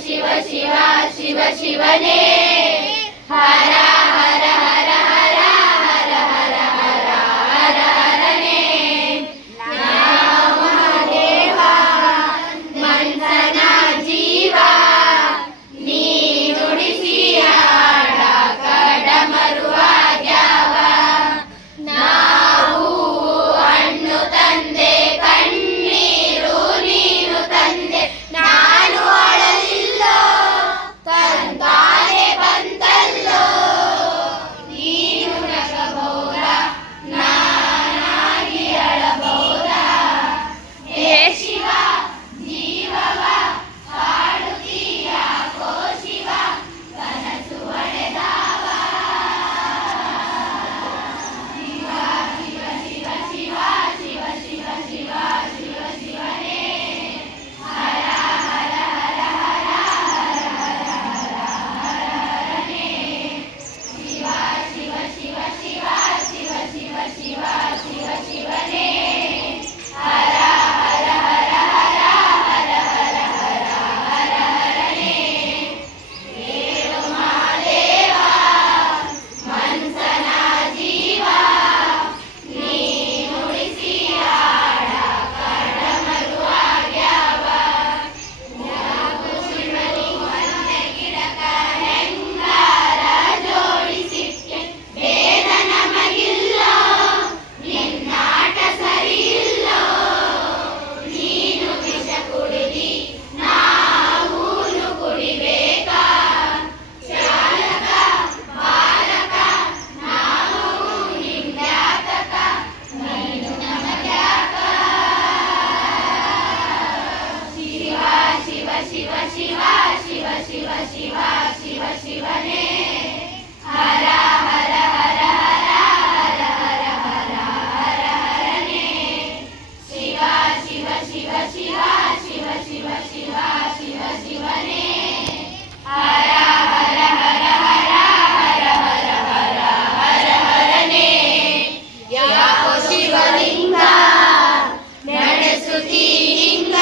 ಶಿವ ಶಿವ ಶಿವ ಶಿವನೇ ಹರ ಹರ ಹರ ಹರ ಹರ ಹರ ಹರ ಹರ ಹರನೇ ನಾಮದೇವ ಮನ್ಸನ ಜೀವ ನೀ ನುಡಿಸಿ ಹಾಡ ಕಡಮರುವಾಗ್ಯಾವ ನಾವು ಹಣ್ಣು ತಂದೆ ಕಣ್ಣೀರು ನೀನು ತಂದೆ ನಾನು ಅಳಲಿಲ್ಲೋ ತಂತಾನೆ ಬಂತಲ್ಲೋ ನೀನು ನಗಬಹುದ ನಾನಾಗಿ ಅಳಬಹುದ ಹೇ ಶಿವ ಜೀವವ ಕಾಡುತ್ತೀಯಾಕೋ ಶಿವ ಕನಸು ಒಡೆದಾವ ಶಿವ ಶಿವ ಶಿವ ಶಿವ ಶಿವ ಶಿವ ಶಿವ ಶಿವ ಶಿವನೇ ಹರ ಹರ ಹರ ಹರ ಹರ ಹರ ಹರ ಹರ ಹರನೇ ಶಿವ ಶಿವ ಶಿವ ಶಿವ ಶಿವ ಶಿವ ಶಿವ ಶಿವ ಶಿವನೇ ಹರ ಹರ ಹರ ಹರ ಹರ ಹರ ಹರ ಹರ ಹರನೇ ಹೇಳು ಮಹಾದೇವ ಮನ್ಸನ ಜೀವ ನೀ ನುಡಿಸಿ ಹಾಡ ಕಡಮರುವಾಗ್ಯಾವ ಯಾಕೋ ಶಿವನಿ ಒಂದೇ ಗಿಡಕ ಹೆಂಗಾರ ಜೋಡಿಸಿಟ್ಟೆ ಭೇದ ನಮಗಿಲ್ಲೋ ನಿನ್ನಾಟ ಸರಿಯಿಲ್ಲೋ ನೀನು ವಿಷ ಕುಡಿದಿ ನಾವೂನು ಕುಡಿಬೇಕಾ ಚಾಲಕ ಬಾಲಕ ನಾವು ನಿಮ್ಯಾತಕ ನೀನು ನಮಗ್ಯಾಕ ಶಿವ ಶಿವ ಶಿವ ಶಿವ ಶಿವ ಶಿವ ಶಿವ ಶಿವ ಶಿವನೇ ಹರ ಹರ ಹರ ಹರ ಹರ ಹರ ಹರ ಹರ ಹರನೇ ಶಿವ ಶಿವ ಶಿವ ಶಿವ ಶಿವ ಶಿವ ಶಿವ ಶಿವ ಶಿವನೇ ಹರ ಹರ ಹರ ಹರ ಹರ ಹರ ಹರ ಹರ ಹರನೇ ಯಾಕೋ ಶಿವಲಿಂಗ ನಡೆಸುತ್ತೀ ಹಿಂಗ